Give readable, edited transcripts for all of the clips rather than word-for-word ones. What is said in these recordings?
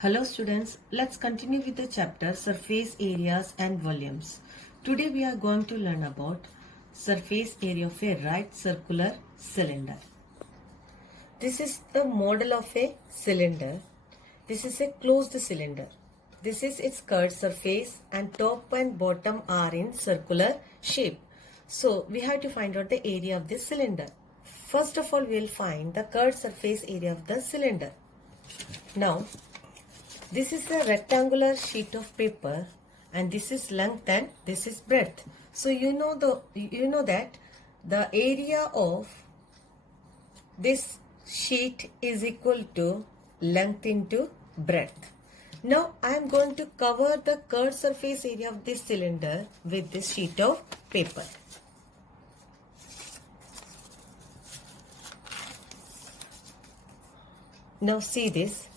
Hello students, let's continue with the chapter surface areas and volumes. Today we are going to learn about surface area of a right circular cylinder. This is the model of a cylinder. This is a closed cylinder. This is its curved surface and top and bottom are in circular shape. So we have to find out the area of this cylinder. First of all, we will find the curved surface area of the cylinder. Now, this is a rectangular sheet of paper and this is length and this is breadth. So you know that the area of this sheet is equal to length into breadth. Now I am going to cover the curved surface area of this cylinder with this sheet of paper. Now see this.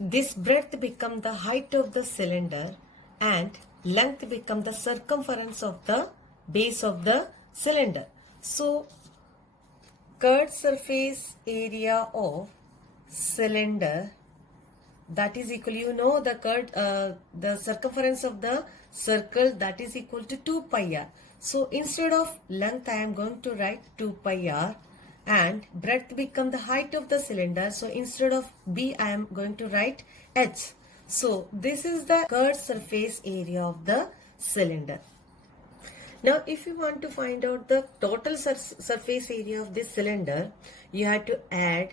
This breadth become the height of the cylinder and length become the circumference of the base of the cylinder. So, curved surface area of cylinder, that is equal, the circumference of the circle, that is equal to 2 pi r. So, instead of length I am going to write 2 pi r. And breadth become the height of the cylinder. So instead of B, I am going to write H. So this is the curved surface area of the cylinder. Now if you want to find out the total surface area of this cylinder, you have to add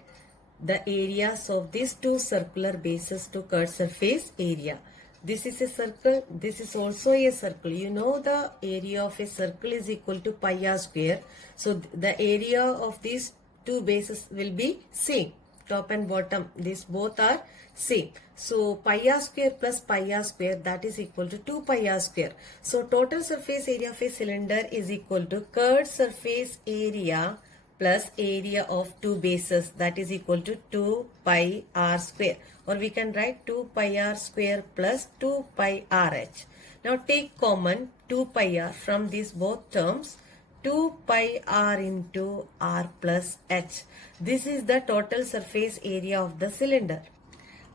the areas of these two circular bases to curved surface area. This is a circle, this is also a circle. You know the area of a circle is equal to pi r square. So the area of these two bases will be same. Top and bottom, these both are same. So pi r square plus pi r square, that is equal to 2 pi r square. So total surface area of a cylinder is equal to curved surface area plus area of two bases, that is equal to 2 pi r square, or we can write 2 pi r square plus 2 pi rh. Now take common 2 pi r from these both terms, 2 pi r into r plus h. This is the total surface area of the cylinder.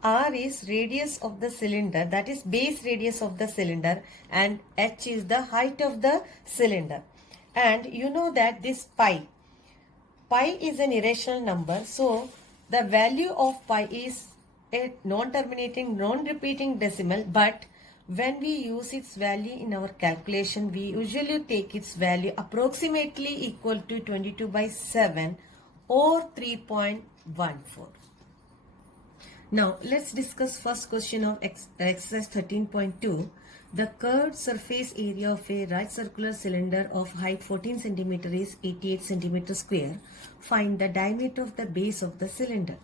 R is radius of the cylinder, that is base radius of the cylinder, and h is the height of the cylinder. And you know that this pi is an irrational number, so the value of pi is a non-terminating, non-repeating decimal, but when we use its value in our calculation, we usually take its value approximately equal to 22 by 7 or 3.14. Now let's discuss first question of exercise 13.2. The curved surface area of a right circular cylinder of height 14 cm is 88 cm square. Find the diameter of the base of the cylinder.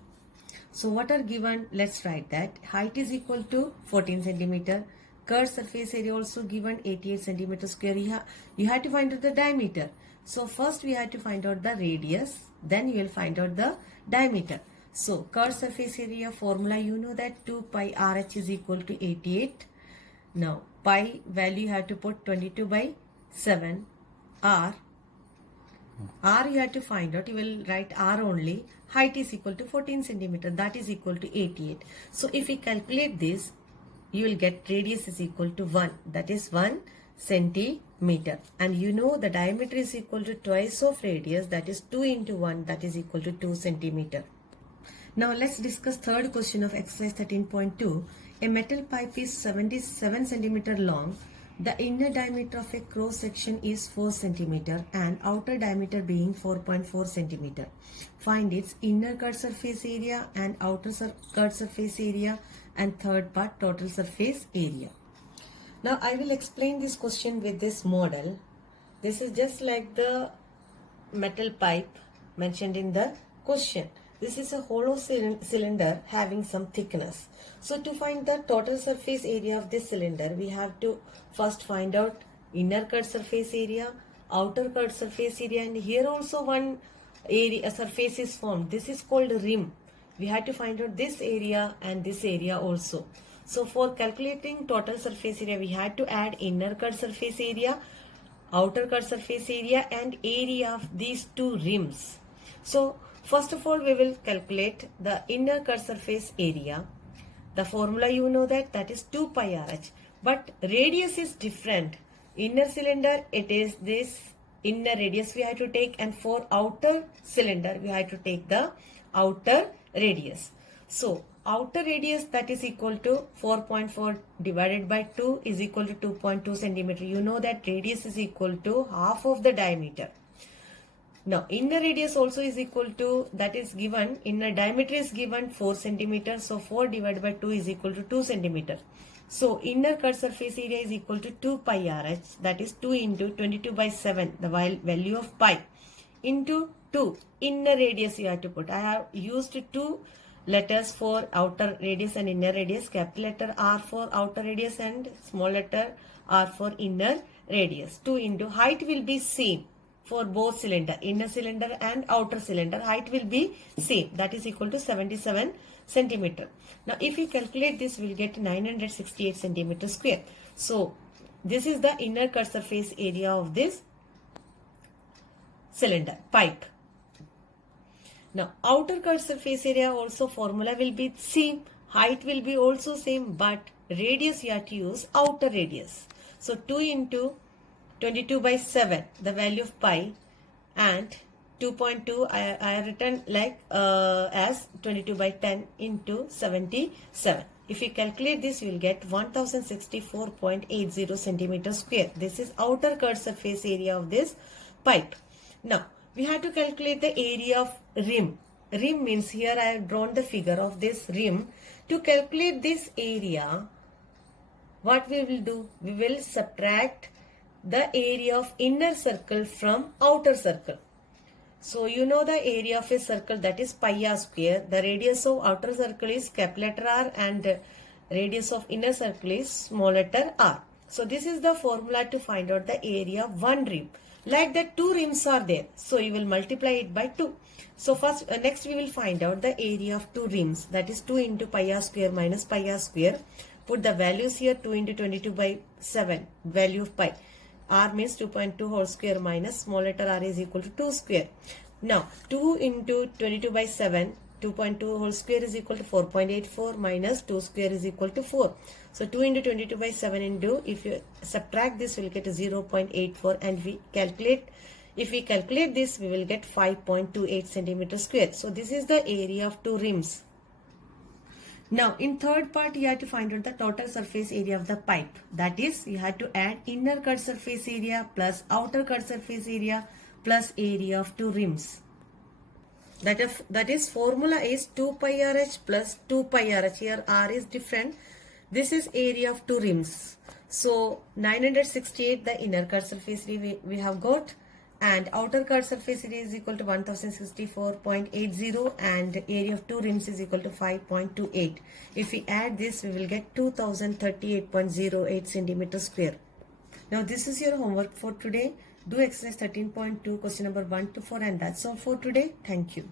So what are given? Let's write that. Height is equal to 14 cm. Curved surface area also given 88 cm square. You have to find out the diameter. So first we have to find out the radius. Then you will find out the diameter. So curved surface area formula, you know that 2 pi RH is equal to 88. Now pi value you have to put 22 by 7. R you have to find out. You will write R only. Height is equal to 14 cm. That is equal to 88. So if we calculate this, you will get radius is equal to 1. That is 1 centimeter. And you know the diameter is equal to twice of radius. That is 2 into 1. That is equal to 2 centimeter. Now let's discuss third question of exercise 13.2. A metal pipe is 77 centimeter long. The inner diameter of a cross section is 4 centimeter and outer diameter being 4.4 centimeter. Find its inner cut surface area and outer cut surface area, and third part total surface area. Now I will explain this question with this model. This is just like the metal pipe mentioned in the question. This is a hollow cylinder having some thickness. So to find the total surface area of this cylinder, we have to first find out inner cut surface area, outer cut surface area, and here also one area, a surface is formed. This is called rim. We have to find out this area and this area also. So for calculating total surface area, we had to add inner cut surface area, outer cut surface area, and area of these two rims. So first of all, we will calculate the inner cut surface area. The formula you know that is 2 pi RH. But radius is different. Inner cylinder, it is this inner radius we have to take, and for outer cylinder we have to take the outer radius. So outer radius, that is equal to 4.4 divided by 2 is equal to 2.2 centimeter. You know that radius is equal to half of the diameter. Now inner radius also is equal to, that is given, inner diameter is given 4 centimeter. So 4 divided by 2 is equal to 2 centimeter. So inner cut surface area is equal to 2 pi RH, that is 2 into 22 by 7, the value of pi, into 2 inner radius you have to put. I have used 2 letters for outer radius and inner radius, capital letter R for outer radius and small letter R for inner radius. 2 into height will be same for both cylinder, inner cylinder and outer cylinder, height will be same, that is equal to 77 centimeter. Now if we calculate this, we will get 968 centimeter square. So this is the inner cut surface area of this cylinder pipe. Now outer cut surface area also formula will be same, height will be also same, but radius you have to use outer radius. So 2 into 22 by 7, the value of pi, and 2.2 I have written like as 22 by 10 into 77. If you calculate this, you will get 1064.80 centimeter square. This is outer cut surface area of this pipe. Now we have to calculate the area of rim. Rim means, here I have drawn the figure of this rim. To calculate this area, what we will do? We will subtract the area of inner circle from outer circle. So you know the area of a circle, that is pi r square. The radius of outer circle is capital letter R and radius of inner circle is small letter r. So this is the formula to find out the area of one rim. Like that 2 rims are there, so you will multiply it by 2. So first next we will find out the area of 2 rims, that is 2 into pi r square minus pi r square. Put the values here, 2 into 22 by 7, value of pi. R means 2.2 whole square minus small letter r is equal to 2 square. Now 2 into 22 by 7, 2.2 whole square is equal to 4.84 minus 2 square is equal to 4. So 2 into 22 by 7 into, if you subtract this, we will get 0.84, and if we calculate this, we will get 5.28 centimeter square. So this is the area of 2 rims. Now in third part, you have to find out the total surface area of the pipe. That is, you have to add inner cut surface area plus outer cut surface area plus area of 2 rims. That is formula is 2 pi RH plus 2 pi RH. Here R is different. This is area of 2 rims. So 968 the inner cut surface area we have got, and outer cut surface area is equal to 1064.80, and area of 2 rims is equal to 5.28. If we add this, we will get 2038.08 centimeter square. Now this is your homework for today. Do exercise 13.2 question number 1 to 4, and that's all for today. Thank you.